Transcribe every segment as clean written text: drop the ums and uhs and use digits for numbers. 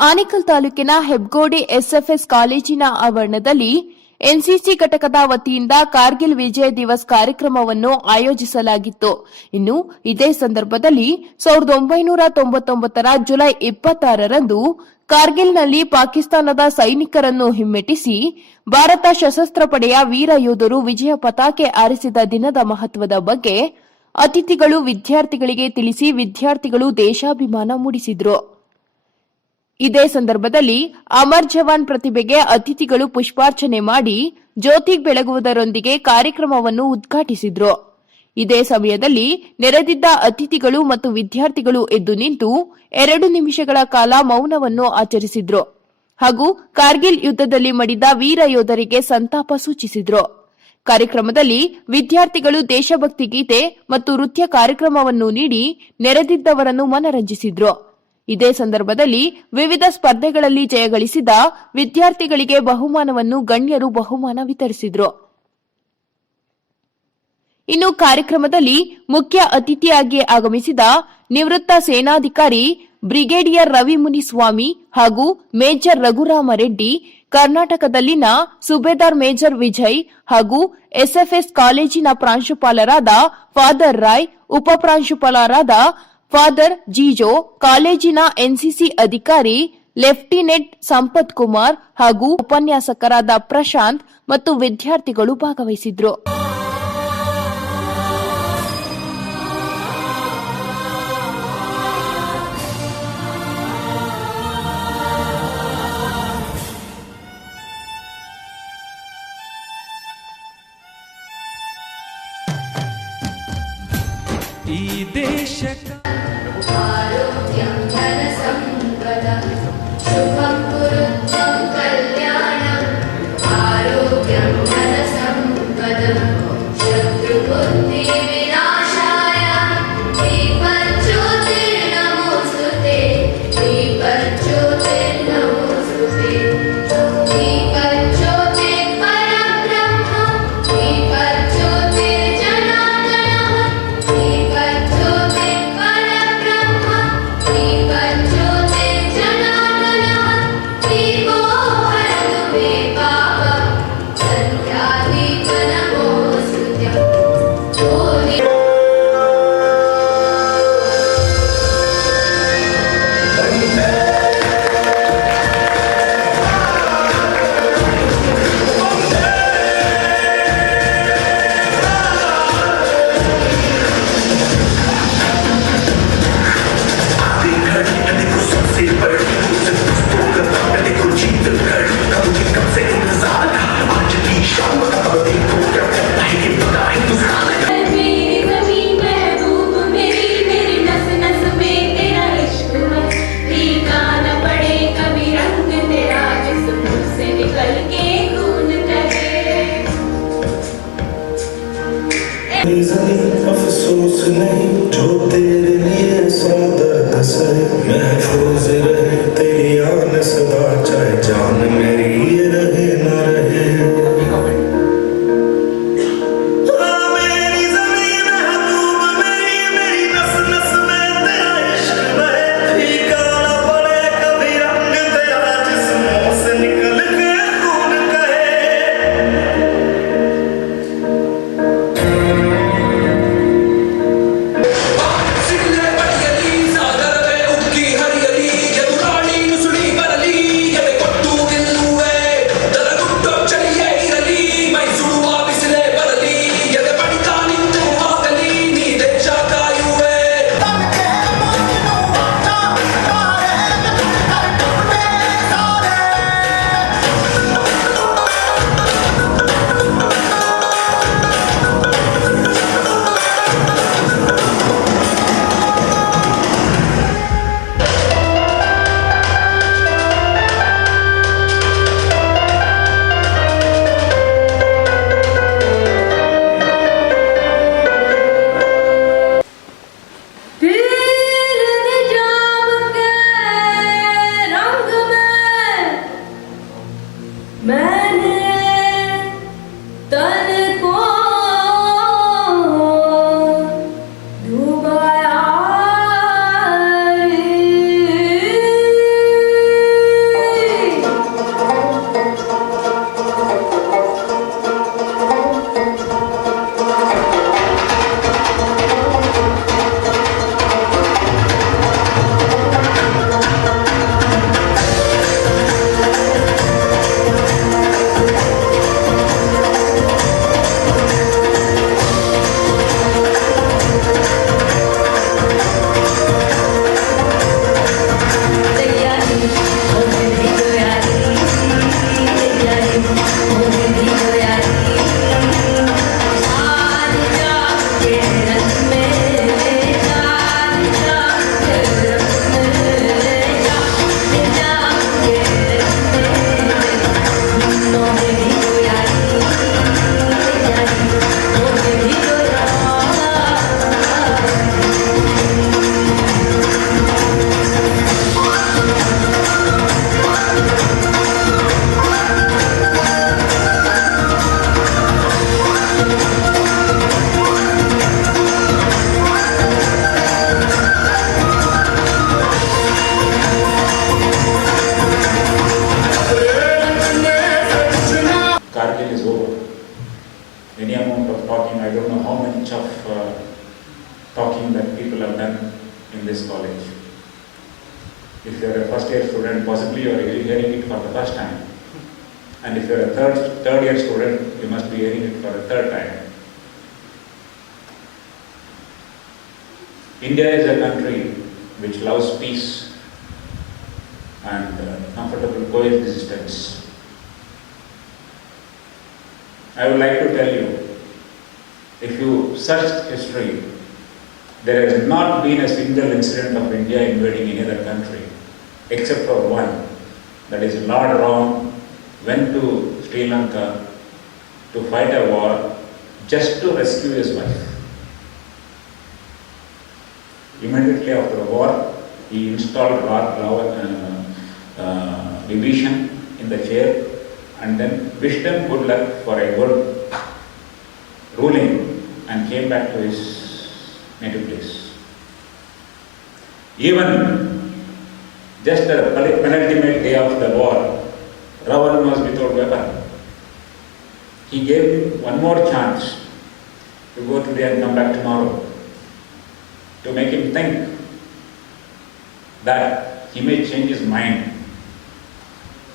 ಆನೇಕಲ್ ತಾಲೂಕಿನ ಹೆಬ್ಗೋಡಿ ಎಸ್ಎಫ್ಎಸ್ ಕಾಲೇಜಿನ ಆವರಣದಲ್ಲಿ ಎನ್ಸಿಸಿ ಘಟಕದ ವತಿಯಿಂದ ಕಾರ್ಗಿಲ್ ವಿಜಯ್ ದಿವಸ್ ಕಾರ್ಯಕ್ರಮವನ್ನು ಆಯೋಜಿಸಲಾಗಿತ್ತು. ಇನ್ನು ಇದೇ ಸಂದರ್ಭದಲ್ಲಿ 1999ರ ಜುಲೈ 26ರಂದು ಕಾರ್ಗಿಲ್ನಲ್ಲಿ ಪಾಕಿಸ್ತಾನದ ಸೈನಿಕರನ್ನು ಹಿಮ್ಮೆಟ್ಟಿಸಿ ಭಾರತ ಸಶಸ್ತ್ರ ಪಡೆಯ ವೀರ ಯೋಧರು ವಿಜಯ ಪತಾಕೆ ಹಾರಿಸಿದ ದಿನದ ಮಹತ್ವದ ಬಗ್ಗೆ ಅತಿಥಿಗಳು ವಿದ್ಯಾರ್ಥಿಗಳಿಗೆ ತಿಳಿಸಿ ವಿದ್ಯಾರ್ಥಿಗಳು ದೇಶಾಭಿಮಾನ ಮೂಡಿಸಿದರು. ಇದೇ ಸಂದರ್ಭದಲ್ಲಿ ಅಮರ್ ಜವಾನ್ ಪ್ರತಿಭೆಗೆ ಅತಿಥಿಗಳು ಪುಷ್ಪಾರ್ಚನೆ ಮಾಡಿ ಜ್ಯೋತಿ ಬೆಳಗುವುದರೊಂದಿಗೆ ಕಾರ್ಯಕ್ರಮವನ್ನು ಉದ್ಘಾಟಿಸಿದರು. ಇದೇ ಸಮಯದಲ್ಲಿ ನೆರೆದಿದ್ದ ಅತಿಥಿಗಳು ಮತ್ತು ವಿದ್ಯಾರ್ಥಿಗಳು ಎದ್ದು ನಿಂತು 2 ನಿಮಿಷಗಳ ಕಾಲ ಮೌನವನ್ನು ಆಚರಿಸಿದ್ರು ಹಾಗೂ ಕಾರ್ಗಿಲ್ ಯುದ್ಧದಲ್ಲಿ ಮಡಿದ ವೀರ ಯೋಧರಿಗೆ ಸಂತಾಪ ಸೂಚಿಸಿದ್ರು. ಕಾರ್ಯಕ್ರಮದಲ್ಲಿ ವಿದ್ಯಾರ್ಥಿಗಳು ದೇಶಭಕ್ತಿ ಗೀತೆ ಮತ್ತು ನೃತ್ಯ ಕಾರ್ಯಕ್ರಮವನ್ನು ನೀಡಿ ನೆರೆದಿದ್ದವರನ್ನು ಮನರಂಜಿಸಿದ್ರು. ಇದೇ ಸಂದರ್ಭದಲ್ಲಿ ವಿವಿಧ ಸ್ಪರ್ಧೆಗಳಲ್ಲಿ ಜಯಗಳಿಸಿದ ವಿದ್ಯಾರ್ಥಿಗಳಿಗೆ ಬಹುಮಾನವನ್ನು ಗಣ್ಯರು ಬಹುಮಾನ ವಿತರಿಸಿದರು. ಇನ್ನು ಕಾರ್ಯಕ್ರಮದಲ್ಲಿ ಮುಖ್ಯ ಅತಿಥಿಯಾಗಿ ಆಗಮಿಸಿದ ನಿವೃತ್ತ ಸೇನಾಧಿಕಾರಿ ಬ್ರಿಗೇಡಿಯರ್ ರವಿ ಮುನಿಸ್ವಾಮಿ ಹಾಗೂ ಮೇಜರ್ ರಘುರಾಮ ರೆಡ್ಡಿ, ಕರ್ನಾಟಕದಲ್ಲಿನ ಸುಬೇದಾರ್ ಮೇಜರ್ ವಿಜಯ್ ಹಾಗೂ ಎಸ್ಎಫ್ಎಸ್ ಕಾಲೇಜಿನ ಪ್ರಾಂಶುಪಾಲರಾದ ಫಾದರ್ ರಾಯ್, ಉಪಪ್ರಾಂಶುಪಾಲರಾದ ಫಾದರ್ ಜಿಜೋ, ಕಾಲೇಜಿನ ಎನ್ಸಿಸಿ ಅಧಿಕಾರಿ ಲೆಫ್ಟಿನೆಂಟ್ ಸಂಪತ್ ಕುಮಾರ್ ಹಾಗೂ ಉಪನ್ಯಾಸಕರಾದ ಪ್ರಶಾಂತ್ ಮತ್ತು ವಿದ್ಯಾರ್ಥಿಗಳು ಭಾಗವಹಿಸಿದ್ರು. ಈ ದೇಶಕ अफसोस नहीं जो तेरे लिए सादर हंसे महफूज रहे तेरी आन सदा चाहे जान मेरी ये रहे न रहे मेरी ज़मीन महबूब मेरी मेरी नस नस में तेरा इश्क बहे फीका न पड़े कभी रंग तेरा जिस्मों से निकल के खून कहे college. If you are a first year student, possibly you are hearing it for the first time. And if you are a third year student, you must be hearing it for a third time. India is a country which loves peace and comfortable coexistence. I would like to tell you, if you search history, there has not been a single incident of India invading any other country, except for one. That is, Lord Ram went to Sri Lanka to fight a war just to rescue his wife. Immediately after the war, he installed Vibhishan in the chair and then wished him good luck for a good ruling and came back to his native place. Even just the penultimate day of the war, Ravan was without weapon. He gave him one more chance to go today and come back tomorrow, to make him think that he may change his mind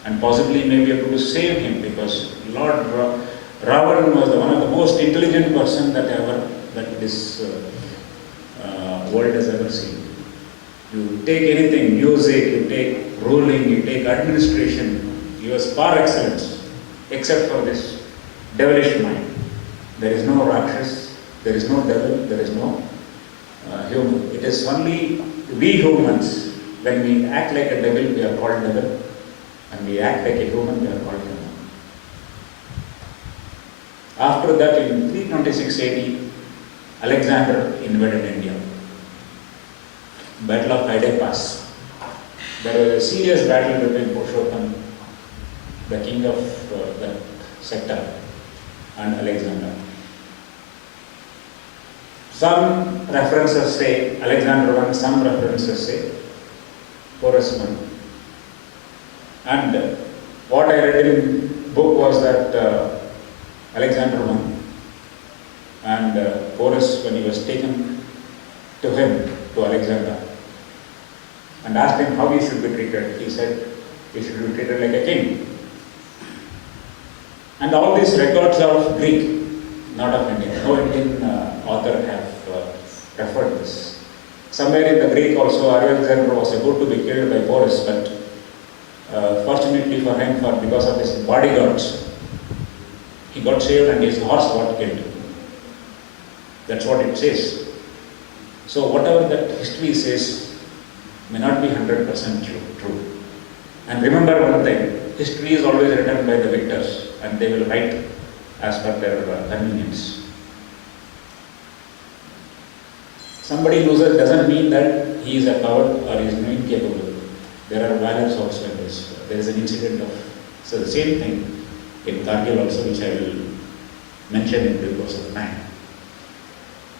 and possibly may be able to save him, because Lord Ravan was one of the most intelligent person that this world has ever seen. You take anything, music, you take ruling, you take administration, he was par excellence, except for this devilish mind. There is no Rakshas, there is no devil, there is no human. It is only we humans, when we act like a devil, we are called devil. And we act like a human, we are called human. After that, in 326 AD, Alexander invaded India. Battle of Hyde Pass. There was a serious battle between Purushottam, the king of that sector, and Alexander. Some references say Alexander won, some references say Porus won. And what I read in book was that Alexander won, and Porus, when he was taken to him, to Alexander, and asked him how he should be treated, he said he should be treated like a king. And all these records are of Greek, not of Indian. No Indian author have referred this. Somewhere in the Greek also, Alexander was about to be killed by Porus, but fortunately for him, because of his bodyguards, he got saved and his horse got killed. That's what it says. So whatever that history says may not be 100% true. And remember one thing, history is always written by the victors, and they will write as per their convenience. Somebody loses doesn't mean that he is a coward or he is incapable. There are valors also in this. There is an incident of, so the same thing in Kargil also, which I will mention in the course of time.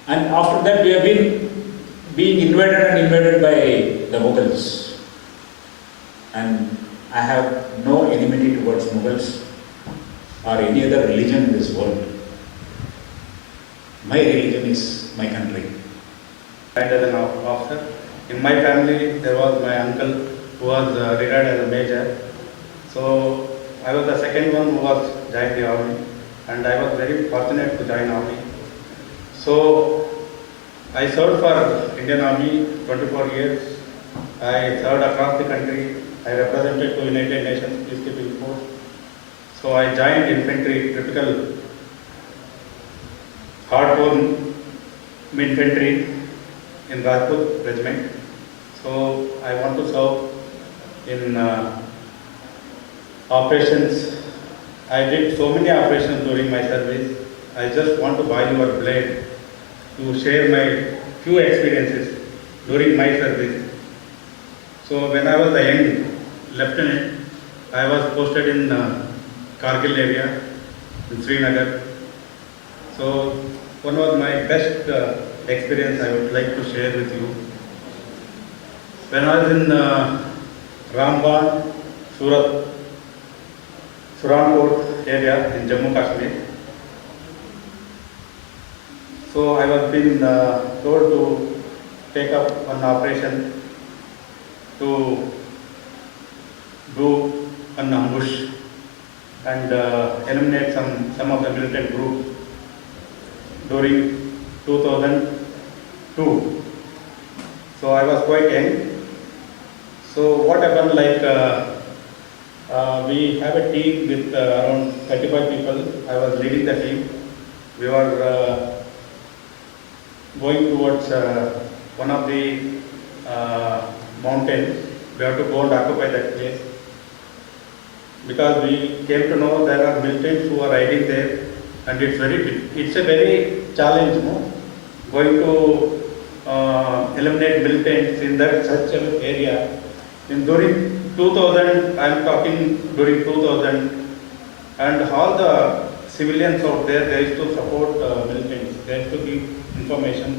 And after that, we have been being invaded by the Mughals. And I have no enmity towards Mughals or any other religion in this world. My religion is my country. As an officer. In my family, there was my uncle who was retired as a major. So I was the second one who was joined the army, and I was very fortunate to join army. So I served for Indian Army 24 years. I served across the country. I represented to United Nations Peacekeeping Force. So I joined infantry, typical hardcore infantry in Rajput regiment. So I want to serve in operations. I did so many operations during my service. I just want to buy your blade to share my few experiences during my service. So when I was a young lieutenant, I was posted in Kargil area in Srinagar. So one of my best experience I would like to share with you. When I was in Ramban, Surat, Suranpur area in Jammu Kashmir. So I was being told to take up an operation to do an ambush and eliminate some of the militant groups during 2002. So I was quite young. So what happened, like we have a team with around 35 people. I was leading the team. We were going towards one of the mountains. We have to go and occupy that place. Because we came to know there are militants who are hiding there, and it's a very challenge, no? Going to eliminate militants in that such an area. During 2000, I am talking during 2000, and all the civilians out there, they used to support militants. They used to give information.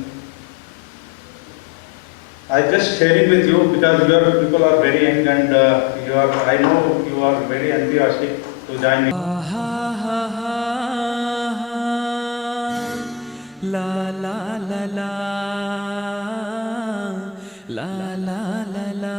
I just sharing with you because your people are very young and I know you are very enthusiastic to join me. La la la la la la la la.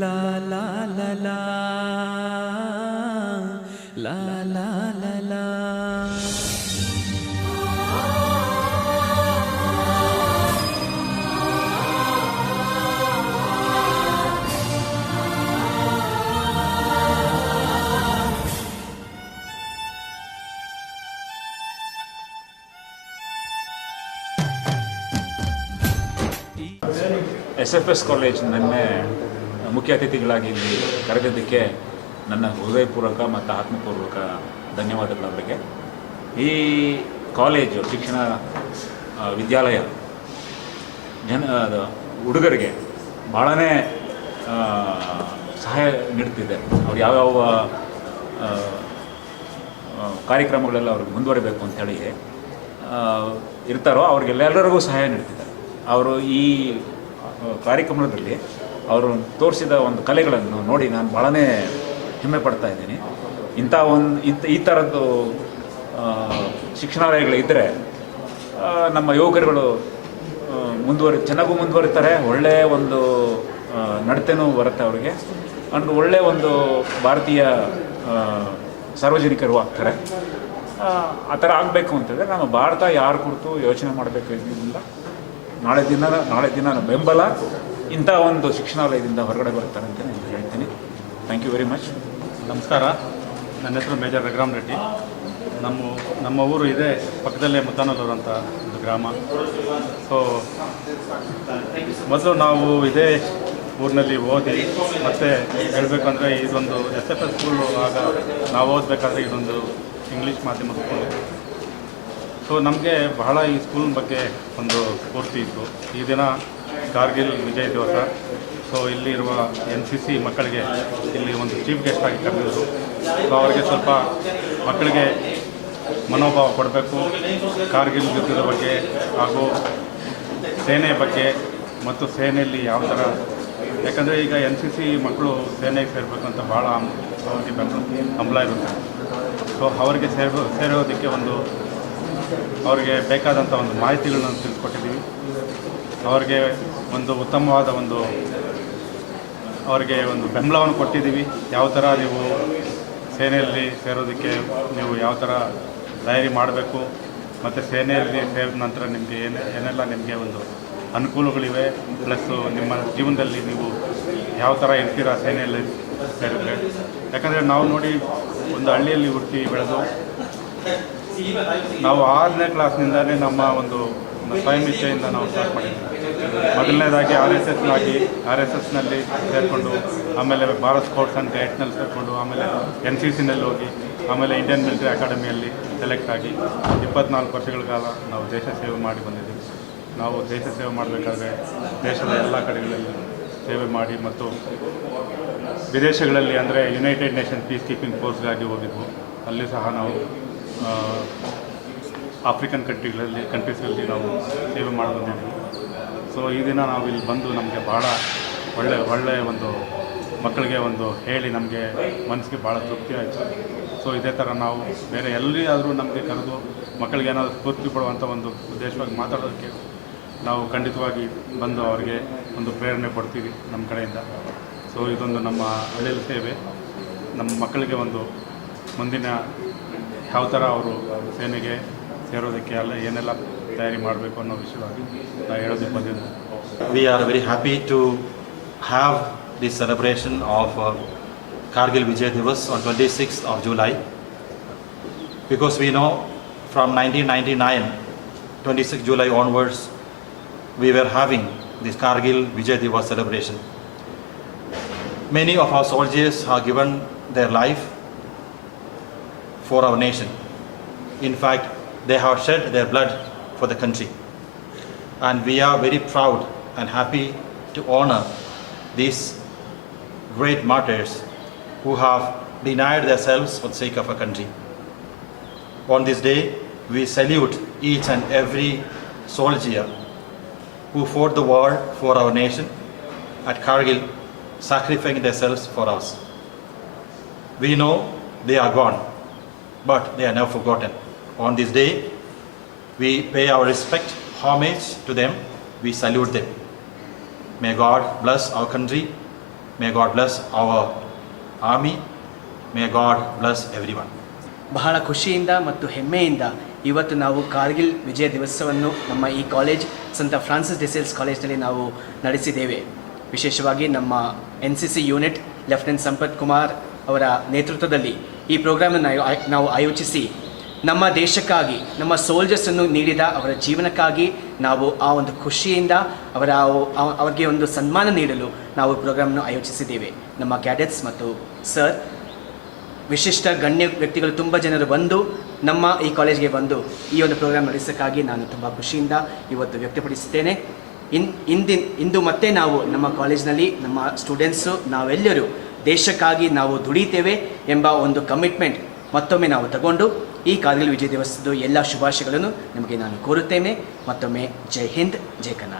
La la la la la la la la. SFS college ನಿನ್ನೆ ಮುಖ್ಯ ಅತಿಥಿಗಳಾಗಿ ಇಲ್ಲಿ ಕರೆದಿದ್ದಕ್ಕೆ ನನ್ನ ಹೃದಯಪೂರ್ವಕ ಮತ್ತು ಆತ್ಮಪೂರ್ವಕ ಧನ್ಯವಾದಗಳು ಅವರಿಗೆ. ಈ ಕಾಲೇಜು ಶಿಕ್ಷಣ ವಿದ್ಯಾಲಯ ಹುಡುಗರಿಗೆ ಭಾಳನೇ ಸಹಾಯ ನೀಡ್ತಿದೆ. ಅವ್ರು ಯಾವ್ಯಾವ ಕಾರ್ಯಕ್ರಮಗಳೆಲ್ಲ ಅವ್ರಿಗೆ ಮುಂದುವರಿಬೇಕು ಅಂಥೇಳಿ ಇರ್ತಾರೋ ಅವ್ರಿಗೆಲ್ಲರಿಗೂ ಸಹಾಯ ನೀಡ್ತಿದ್ದಾರೆ. ಅವರು ಈ ಕಾರ್ಯಕ್ರಮದಲ್ಲಿ ಅವರು ತೋರಿಸಿದ ಒಂದು ಕಲೆಗಳನ್ನು ನೋಡಿ ನಾನು ಭಾಳನೇ ಹೆಮ್ಮೆ ಪಡ್ತಾ ಇದ್ದೀನಿ. ಈ ಥರದ್ದು ಶಿಕ್ಷಣಾಲಯಗಳಿದ್ದರೆ ನಮ್ಮ ಯುವಕರುಗಳು ಚೆನ್ನಾಗೂ ಮುಂದುವರಿತಾರೆ, ಒಳ್ಳೆಯ ಒಂದು ನಡತೆನೂ ಬರುತ್ತೆ ಅವ್ರಿಗೆ, ಅಂಡ್ ಒಳ್ಳೆಯ ಒಂದು ಭಾರತೀಯ ಸಾರ್ವಜನಿಕರು ಆಗ್ತಾರೆ. ಆ ಥರ ಆಗಬೇಕು ಅಂತಂದರೆ ನಮ್ಮ ಭಾರತ ಯಾರ ಕುರಿತು ಯೋಚನೆ ಮಾಡಬೇಕು ಇದ್ದಿಲ್ಲ. ನಾಳೆ ದಿನ ಬೆಂಬಲ ಇಂಥ ಒಂದು ಶಿಕ್ಷಣಾಲಯದಿಂದ ಹೊರಗಡೆ ಬರ್ತಾರೆ ಅಂತ ನಾನು ಹೇಳ್ತೀನಿ. Thank you very much. ನಮಸ್ಕಾರ, ನನ್ನ ಹೆಸರು ಮೇಜರ್ ರಘುರಾಮ್ ರೆಡ್ಡಿ. ನಮ್ಮ ಊರು ಇದೆ ಪಕ್ಕದಲ್ಲೇ ಮುತ್ತಾನಲ್ಲೂರು ಅಂತ ಒಂದು ಗ್ರಾಮ. ಸೊ ಮೊದಲು ನಾವು ಇದೇ ಊರಿನಲ್ಲಿ ಓದಿ ಮತ್ತು ಹೇಳಬೇಕಂದ್ರೆ ಇದೊಂದು SFS ಸ್ಕೂಲು. ಆಗ ನಾವು ಓದಬೇಕಾದ್ರೆ ಇದೊಂದು ಇಂಗ್ಲೀಷ್ ಮಾಧ್ಯಮದ ಸ್ಕೂಲು. ಸೊ ನಮಗೆ ಬಹಳ ಈ ಸ್ಕೂಲ್ ಬಗ್ಗೆ ಒಂದು ಸ್ಫೂರ್ತಿ ಇತ್ತು. ಈ ದಿನ ಕಾರ್ಗಿಲ್ ವಿಜಯ್ ದಿವಸ. ಸೊ ಇಲ್ಲಿರುವ NCC ಮಕ್ಕಳಿಗೆ ಇಲ್ಲಿ ಒಂದು ಚೀಫ್ ಗೆಸ್ಟ್ ಆಗಿ ಕರೆದಿದ್ರು. ಸೊ ಅವರಿಗೆ ಸ್ವಲ್ಪ ಮಕ್ಕಳಿಗೆ ಮನೋಭಾವ ಕೊಡಬೇಕು, ಕಾರ್ಗಿಲ್ ಯುದ್ಧದ ಬಗ್ಗೆ ಹಾಗೂ ಸೇನೆ ಬಗ್ಗೆ ಮತ್ತು ಸೇನೆಯಲ್ಲಿ ಯಾವ ಥರ, ಯಾಕಂದರೆ ಈಗ NCC ಮಕ್ಕಳು ಸೇನೆಗೆ ಸೇರಬೇಕಂತ ಭಾಳ ಹಂಬಲ ಇರುತ್ತೆ. ಸೊ ಅವರಿಗೆ ಸೇರೋದಕ್ಕೆ ಅವ್ರಿಗೆ ಬೇಕಾದಂಥ ಒಂದು ಮಾಹಿತಿಗಳನ್ನ ತಿಳಿಸ್ಕೊಟ್ಟಿದ್ದೀವಿ. ಅವ್ರಿಗೆ ಒಂದು ಉತ್ತಮವಾದ ಅವ್ರಿಗೆ ಒಂದು ಬೆಂಬಲವನ್ನು ಕೊಟ್ಟಿದ್ದೀವಿ. ಯಾವ ಥರ ನೀವು ಸೇನೆಯಲ್ಲಿ ಸೇರೋದಕ್ಕೆ ನೀವು ಯಾವ ಥರ ತಯಾರಿ ಮಾಡಬೇಕು ಮತ್ತು ಸೇನೆಯಲ್ಲಿ ಸೇರಿದ ನಂತರ ನಿಮಗೆ ಏನೆಲ್ಲ ನಿಮಗೆ ಒಂದು ಅನುಕೂಲಗಳಿವೆ, ಪ್ಲಸ್ಸು ನಿಮ್ಮ ಜೀವನದಲ್ಲಿ ನೀವು ಯಾವ ಥರ ಇರ್ತೀರಾ ಸೇನೆಯಲ್ಲಿ ಸೇರಿದ್ರೆ. ಯಾಕಂದರೆ ನಾವು ನೋಡಿ ಒಂದು ಹಳ್ಳಿಯಲ್ಲಿ ಹುಟ್ಟಿ ಬೆಳೆದು ನಾವು 6ನೇ ಕ್ಲಾಸ್ನಿಂದಲೇ ನಮ್ಮ ಒಂದು ಸ್ವಯಂ ಇಚ್ಛೆಯಿಂದ ನಾವು ಸ್ಟಾರ್ಟ್ ಮಾಡಿದ್ದೀವಿ. ಮೊದಲನೇದಾಗಿ RSSನಲ್ಲಿ ಸೇರಿಕೊಂಡು, ಆಮೇಲೆ ಭಾರತ್ ಸ್ಕೌಟ್ಸ್ ಆ್ಯಂಡ್ ಗೈಡ್ಸ್ನಲ್ಲಿ ಸೇರಿಕೊಂಡು, ಆಮೇಲೆ NCCನಲ್ಲಿ ಹೋಗಿ, ಆಮೇಲೆ ಇಂಡಿಯನ್ ಮಿಲಿಟರಿ ಅಕಾಡೆಮಿಯಲ್ಲಿ ಸೆಲೆಕ್ಟ್ ಆಗಿ 24 ವರ್ಷಗಳ ಕಾಲ ನಾವು ದೇಶ ಸೇವೆ ಮಾಡಿ ಬಂದಿದ್ದೀವಿ. ನಾವು ದೇಶ ಸೇವೆ ಮಾಡಬೇಕಾದ್ರೆ ದೇಶದ ಎಲ್ಲ ಕಡೆಗಳಲ್ಲಿ ಸೇವೆ ಮಾಡಿ ಮತ್ತು ವಿದೇಶಗಳಲ್ಲಿ ಅಂದರೆ ಯುನೈಟೆಡ್ ನೇಷನ್ ಪೀಸ್ ಕೀಪಿಂಗ್ ಫೋರ್ಸ್ಗಾಗಿ ಹೋಗಿದ್ವು. ಅಲ್ಲಿ ಸಹ ನಾವು ಆಫ್ರಿಕನ್ ಕಂಟ್ರೀಸ್ಗಳಲ್ಲಿ ನಾವು ಸೇವೆ ಮಾಡಿ ಬಂದಿದ್ದೀವಿ. ಸೊ ಈ ದಿನ ನಾವು ಇಲ್ಲಿ ಬಂದು ನಮಗೆ ಭಾಳ ಒಳ್ಳೆಯ ಒಂದು ಮಕ್ಕಳಿಗೆ ಒಂದು ಹೇಳಿ ನಮಗೆ ಮನಸ್ಸಿಗೆ ಭಾಳ ತೃಪ್ತಿ ಆಯಿತು. ಸೊ ಇದೇ ಥರ ನಾವು ಬೇರೆ ಎಲ್ಲಿಯಾದರೂ ನಮಗೆ ಕರೆದು ಮಕ್ಕಳಿಗೆ ಏನಾದರೂ ಸ್ಫೂರ್ತಿ ಕೊಡುವಂಥ ಒಂದು ಉದ್ದೇಶವಾಗಿ ಮಾತಾಡೋದಕ್ಕೆ ನಾವು ಖಂಡಿತವಾಗಿ ಬಂದು ಅವರಿಗೆ ಒಂದು ಪ್ರೇರಣೆ ಕೊಡ್ತೀವಿ ನಮ್ಮ ಕಡೆಯಿಂದ. ಸೊ ಇದೊಂದು ನಮ್ಮ ಅಳಿಲು ಸೇವೆ. ನಮ್ಮ ಮಕ್ಕಳಿಗೆ ಒಂದು ಮುಂದಿನ ಯಾವ ಥರ ಅವರು ಸೇನೆಗೆ ಸೇರೋದಕ್ಕೆ ಎಲ್ಲ ಏನೆಲ್ಲ ತಯಾರಿ ಮಾಡಬೇಕು ಅನ್ನೋ ವಿಷಯವಾಗಿ ನಾವು ಹೇಳೋದಕ್ಕೆ ಬಂದಿದ್ದೀವಿ. We are very happy to have this celebration of Kargil Vijay Divas on 26th of July, because we know from 1999, 26th July onwards, we were having this Kargil Vijay Divas celebration. Many of our soldiers have given their life for our nation. In fact, they have shed their blood for the country. And we are very proud and happy to honor these great martyrs who have denied themselves for the sake of our country. On this day, we salute each and every soldier who fought the war for our nation at Kargil, sacrificing themselves for us. We know they are gone, but they are never forgotten. On this day, we pay our respect, homage to them. We salute them. May God bless our country. May God bless our army. May God bless everyone. ಬಹಳ ಖುಷಿಯಿಂದ ಮತ್ತು ಹೆಮ್ಮೆಯಿಂದ ಇವತ್ತು ನಾವು ಕಾರ್ಗಿಲ್ ವಿಜಯ ದಿವಸವನ್ನು ನಮ್ಮ ಈ ಕಾಲೇಜ್ ಸಂತ ಫ್ರಾನ್ಸಿಸ್ ಡಿಸೇಲ್ಸ್ ಕಾಲೇಜ್ನಲ್ಲಿ ನಾವು ನಡೆಸಿದ್ದೇವೆ. ವಿಶೇಷವಾಗಿ ನಮ್ಮ NCC ಯೂನಿಟ್ ಲೆಫ್ಟಿನೆಂಟ್ ಸಂಪತ್ ಕುಮಾರ್ ಅವರ ನೇತೃತ್ವದಲ್ಲಿ ಈ ಪ್ರೋಗ್ರಾಮನ್ನು ನಾವು ಆಯೋಜಿಸಿ ನಮ್ಮ ದೇಶಕ್ಕಾಗಿ ನಮ್ಮ ಸೋಲ್ಜರ್ಸನ್ನು ನೀಡಿದ ಅವರ ಜೀವನಕ್ಕಾಗಿ ನಾವು ಆ ಒಂದು ಖುಷಿಯಿಂದ ಅವರಿಗೆ ಒಂದು ಸನ್ಮಾನ ನೀಡಲು ನಾವು ಪ್ರೋಗ್ರಾಮನ್ನು ಆಯೋಜಿಸಿದ್ದೇವೆ. ನಮ್ಮ ಕ್ಯಾಡೆಟ್ಸ್ ಮತ್ತು ಸರ್, ವಿಶಿಷ್ಟ ಗಣ್ಯ ವ್ಯಕ್ತಿಗಳು ತುಂಬ ಜನರು ಬಂದು ನಮ್ಮ ಈ ಕಾಲೇಜ್ಗೆ ಬಂದು ಈ ಒಂದು ಪ್ರೋಗ್ರಾಮ್ ನಡೆಸೋಕ್ಕಾಗಿ ನಾನು ತುಂಬ ಖುಷಿಯಿಂದ ಇವತ್ತು ವ್ಯಕ್ತಪಡಿಸುತ್ತೇನೆ. ಇಂದು ಮತ್ತೆ ನಾವು ನಮ್ಮ ಕಾಲೇಜ್ನಲ್ಲಿ ನಮ್ಮ ಸ್ಟೂಡೆಂಟ್ಸು ನಾವೆಲ್ಲರೂ ದೇಶಕ್ಕಾಗಿ ನಾವು ದುಡಿತೇವೆ ಎಂಬ ಒಂದು ಕಮಿಟ್ಮೆಂಟ್ ಮತ್ತೊಮ್ಮೆ ನಾವು ತಗೊಂಡು ಈ ಕಾರ್ಗಿಲ್ ವಿಜಯ ದಿವಸದ ಎಲ್ಲ ಶುಭಾಶಯಗಳನ್ನು ನಿಮಗೆ ನಾನು ಕೋರುತ್ತೇನೆ. ಮತ್ತೊಮ್ಮೆ ಜೈ ಹಿಂದ್, ಜೈ ಕರ್ನಾಟಕ.